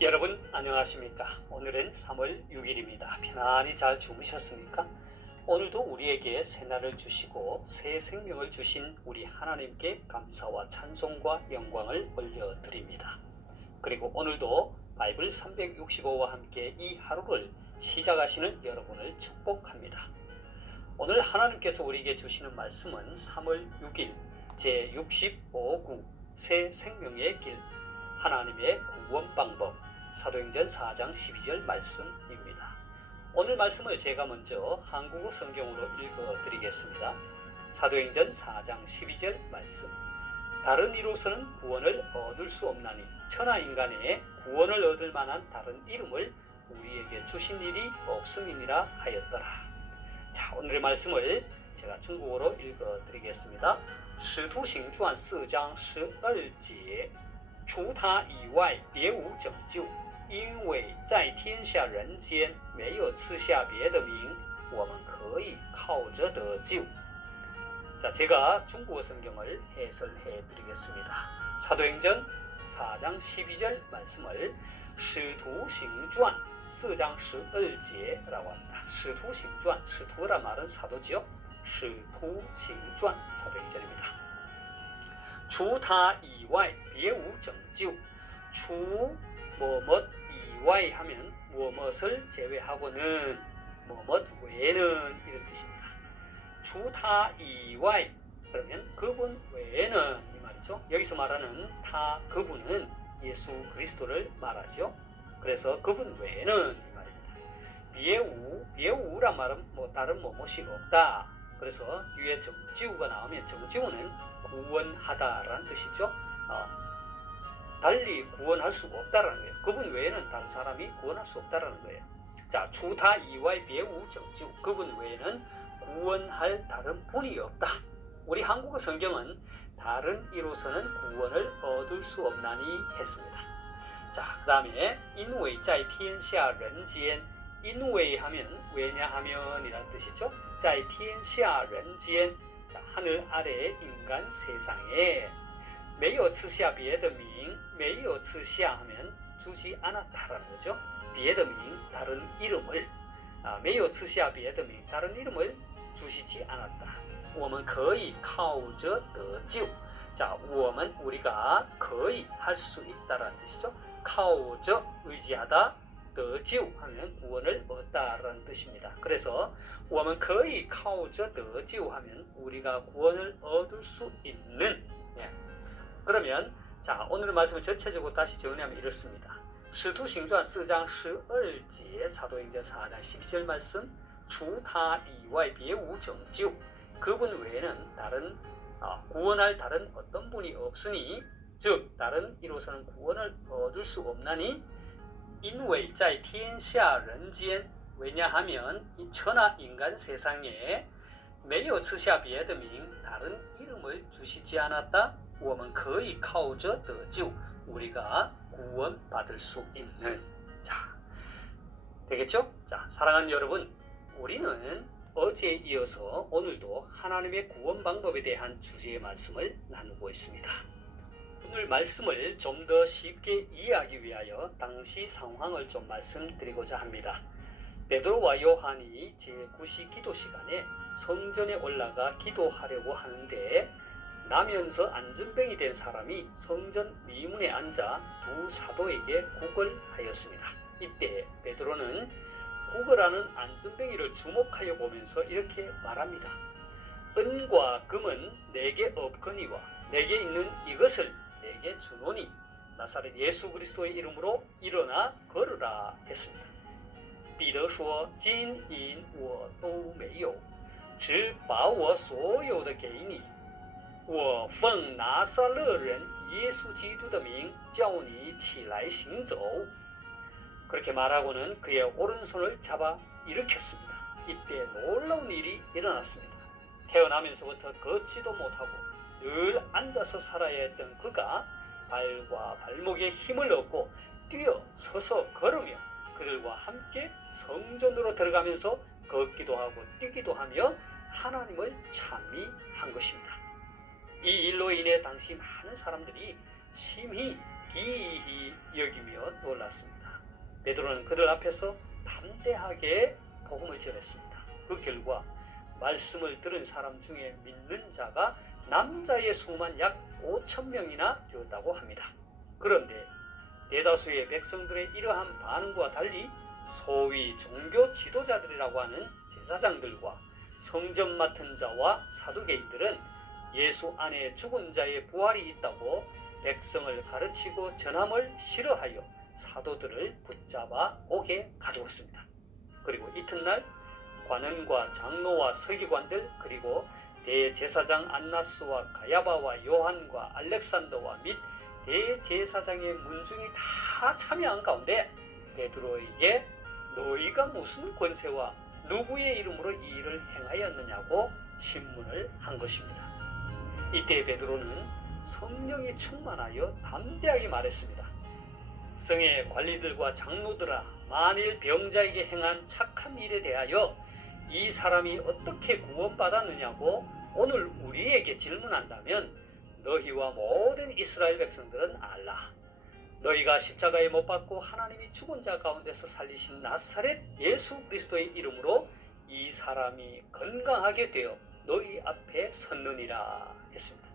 여러분 안녕하십니까? 오늘은 3월 6일입니다. 편안히 잘 주무셨습니까? 오늘도 우리에게 새날을 주시고 새 생명을 주신 우리 하나님께 감사와 찬송과 영광을 올려드립니다. 그리고 오늘도 바이블 365와 함께 이 하루를 시작하시는 여러분을 축복합니다. 오늘 하나님께서 우리에게 주시는 말씀은 3월 6일 제65구 새 생명의 길 하나님의 구원 방법 사도행전 4장 12절 말씀입니다. 오늘 말씀을 제가 먼저 한국어 성경으로 읽어드리겠습니다. 사도행전 4장 12절 말씀. 다른 이로서는 구원을 얻을 수 없나니 천하인간의 구원을 얻을 만한 다른 이름을 우리에게 주신 일이 없음이니라 하였더라. 자, 오늘의 말씀을 제가 중국어로 읽어드리겠습니다. 使徒行传4章12节除他以外别无拯救，因为在天下人间没有赐下别的名，我们可以靠着得救。 자, 제가 중국어 성경을 해설해 드리겠습니다. 사도행전 4장 12절 말씀을 使徒行传 4장 12节라고 합니다. 使徒行传 使徒란 말은 사도지요. 使徒行传 사도행전입니다. 除他以外别无拯救. 除 뭐뭇 이와이 하면 무엇을 제외하고는 뭐뭇 외에는 이런 뜻입니다. 除他이와이 그러면 그분 외에는 이 말이죠. 여기서 말하는 타 그분은 예수 그리스도를 말하죠. 그래서 그분 외에는 이 말입니다. 비에우란 말은 뭐 다른 뭐뭇이 없다. 그래서 뒤에 정지우가 나오면 정지우는 구원하다라는 뜻이죠. 달리 구원할 수 없다라는 거예요. 그분 외에는 다른 사람이 구원할 수 없다라는 거예요. 자, 除他以外别无拯救. 그분 외에는 구원할 다른 분이 없다. 우리 한국어 성경은 다른 이로서는 구원을 얻을 수 없나니 했습니다. 자, 그 다음에 因为在天下人间 因为하면 왜냐하면 이라는 뜻이죠. 在天下人间 자, 하늘 아래 인간 세상에 没有赐下别的名没有赐下 하면 주지 않았다라는 거죠. 别的名 다른 이름을 没有赐下别的名 다른 이름을 주시지 않았다. 我们可以靠着得救. 자, 我们 우리가 可以 할 수 있다라는 뜻이죠. 靠着 의지하다 得救 하면 구원을 얻다라는 뜻입니다. 그래서 我们可以靠着得救 하면 우리가 구원을 얻을 수 있는. 예. 그러면 자, 오늘 말씀을 전체적으로 다시 정리하면 이렇습니다. 使徒行传 4장 12제 사도행전 4장 12절 말씀 除他以外别无拯救. 그분 외에는 다른 구원할 다른 어떤 분이 없으니 즉 다른 이로서는 구원을 얻을 수 없나니 因为在天下人间 왜냐하면 이 천하 인간 세상에 没有赐下别的名 다른 이름을 주시지 않았다. 我们可以靠着得救 우리가 구원받을 수 있는. 자, 되겠죠? 자, 사랑하는 여러분, 우리는 어제에 이어서 오늘도 하나님의 구원 방법에 대한 주제의 말씀을 나누고 있습니다. 오늘 말씀을 좀 더 쉽게 이해하기 위하여 당시 상황을 좀 말씀드리고자 합니다. 베드로와 요한이 제9시 기도 시간에 성전에 올라가 기도하려고 하는데 나면서 안전병이 된 사람이 성전 미문에 앉아 두 사도에게 구걸하였습니다. 이때 베드로는 구걸하는 안전병이를 주목하여 보면서 이렇게 말합니다. 은과 금은 내게 없거니와 내게 있는 이것을 내게 주노니 나사렛 예수 그리스도의 이름으로 일어나 걸으라 했습니다. 彼得说金银我都没有只把我所有的给你我奉拿撒勒人耶稣基督的名叫你起来行走. 그렇게 말하고는 그의 오른손을 잡아 일으켰습니다. 이때 놀라운 일이 일어났습니다. 태어나면서부터 걷지도 못하고 늘 앉아서 살아야 했던 그가 발과 발목에 힘을 얻고 뛰어 서서 걸으며 그들과 함께 성전으로 들어가면서 걷기도 하고 뛰기도 하며 하나님을 찬미한 것입니다. 이 일로 인해 당시 많은 사람들이 심히 기이히 여기며 놀랐습니다. 베드로는 그들 앞에서 담대하게 복음을 전했습니다. 그 결과 말씀을 들은 사람 중에 믿는 자가 남자의 수만 약 5,000명이나 되었다고 합니다. 그런데 대다수의 백성들의 이러한 반응과 달리 소위 종교 지도자들이라고 하는 제사장들과 성전 맡은 자와 사두개인들은 예수 안에 죽은 자의 부활이 있다고 백성을 가르치고 전함을 싫어하여 사도들을 붙잡아 옥에 가두었습니다. 그리고 이튿날 관원과 장로와 서기관들 그리고 대제사장 안나스와 가야바와 요한과 알렉산더와 및 대제사장의 문중이 다 참여한 가운데 베드로에게 너희가 무슨 권세와 누구의 이름으로 이 일을 행하였느냐고 신문을 한 것입니다. 이때 베드로는 성령이 충만하여 담대하게 말했습니다. 성의 관리들과 장로들아, 만일 병자에게 행한 착한 일에 대하여 이 사람이 어떻게 구원받았느냐고 오늘 우리에게 질문한다면 너희와 모든 이스라엘 백성들은 알라. 너희가 십자가에 못 박고 하나님이 죽은 자 가운데서 살리신 나사렛 예수 그리스도의 이름으로 이 사람이 건강하게 되어 너희 앞에 섰느니라 했습니다.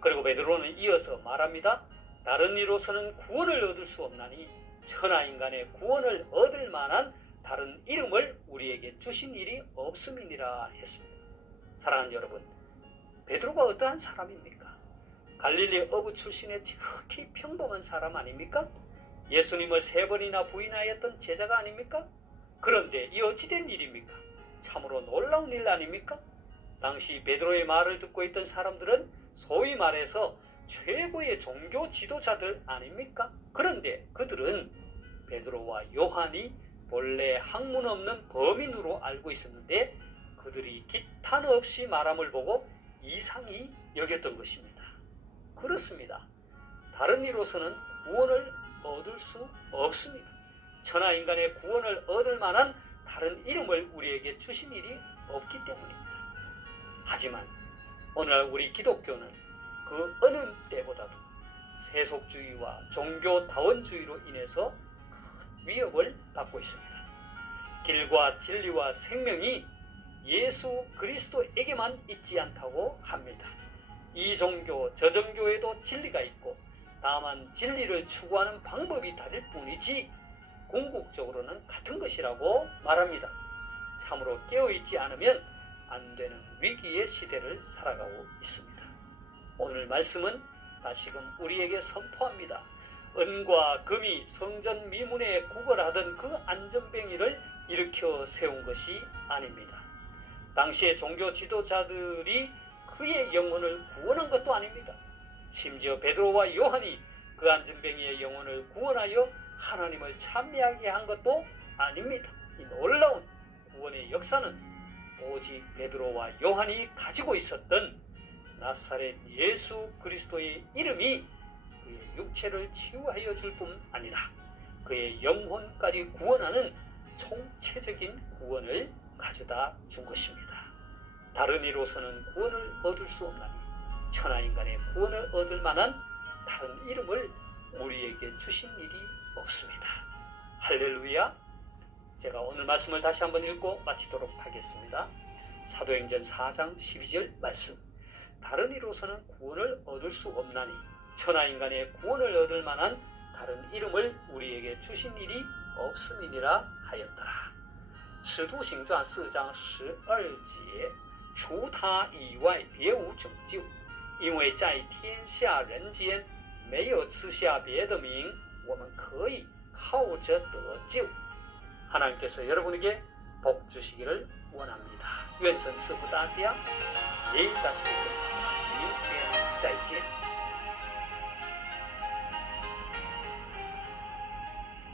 그리고 베드로는 이어서 말합니다. 다른 이로서는 구원을 얻을 수 없나니 천하 인간의 구원을 얻을 만한 다른 이름을 우리에게 주신 일이 없음이니라 했습니다. 사랑하는 여러분, 베드로가 어떠한 사람입니까? 갈릴리 어부 출신의 지극히 평범한 사람 아닙니까? 예수님을 3번이나 부인하였던 제자가 아닙니까? 그런데 이 어찌된 일입니까? 참으로 놀라운 일 아닙니까? 당시 베드로의 말을 듣고 있던 사람들은 소위 말해서 최고의 종교 지도자들 아닙니까? 그런데 그들은 베드로와 요한이 본래 학문 없는 범인으로 알고 있었는데 그들이 기탄 없이 말함을 보고 이상히 여겼던 것입니다. 그렇습니다. 다른 이로서는 구원을 얻을 수 없습니다. 천하 인간의 구원을 얻을 만한 다른 이름을 우리에게 주신 일이 없기 때문입니다. 하지만 오늘날 우리 기독교는 그 어느 때보다도 세속주의와 종교다원주의로 인해서 큰 위협을 받고 있습니다. 길과 진리와 생명이 예수 그리스도에게만 있지 않다고 합니다. 이 종교 저 종교에도 진리가 있고 다만 진리를 추구하는 방법이 다를 뿐이지 궁극적으로는 같은 것이라고 말합니다. 참으로 깨어있지 않으면 안 되는 위기의 시대를 살아가고 있습니다. 오늘 말씀은 다시금 우리에게 선포합니다. 은과 금이 성전 미문에 구걸하던 그 안전뱅이를 일으켜 세운 것이 아닙니다. 당시의 종교 지도자들이 그의 영혼을 구원한 것도 아닙니다. 심지어 베드로와 요한이 그 안전뱅이의 영혼을 구원하여 하나님을 찬미하게 한 것도 아닙니다. 이 놀라운 구원의 역사는 오직 베드로와 요한이 가지고 있었던 나사렛 예수 그리스도의 이름이 그의 육체를 치유하여 줄 뿐 아니라 그의 영혼까지 구원하는 총체적인 구원을 가져다 준 것입니다. 다른 이로서는 구원을 얻을 수 없나니 천하 인간의 구원을 얻을 만한 다른 이름을 우리에게 주신 일이 없습니다. 할렐루야. 제가 오늘 말씀을 다시 한번 읽고 마치도록 하겠습니다. 사도행전 4장 12절 말씀. 다른 이로서는 구원을 얻을 수 없나니 천하 인간의 구원을 얻을 만한 다른 이름을 우리에게 주신 일이 없음이니라 하였더라. 使徒行传4章12节除他以外别无拯救因为在天下人间没有赐下别的名我们可以靠着得救 하나님께서 여러분에게 복 주시기를 원합니다. 愿神赐福大家，내일 다시 뵙겠습니다. 明天再见。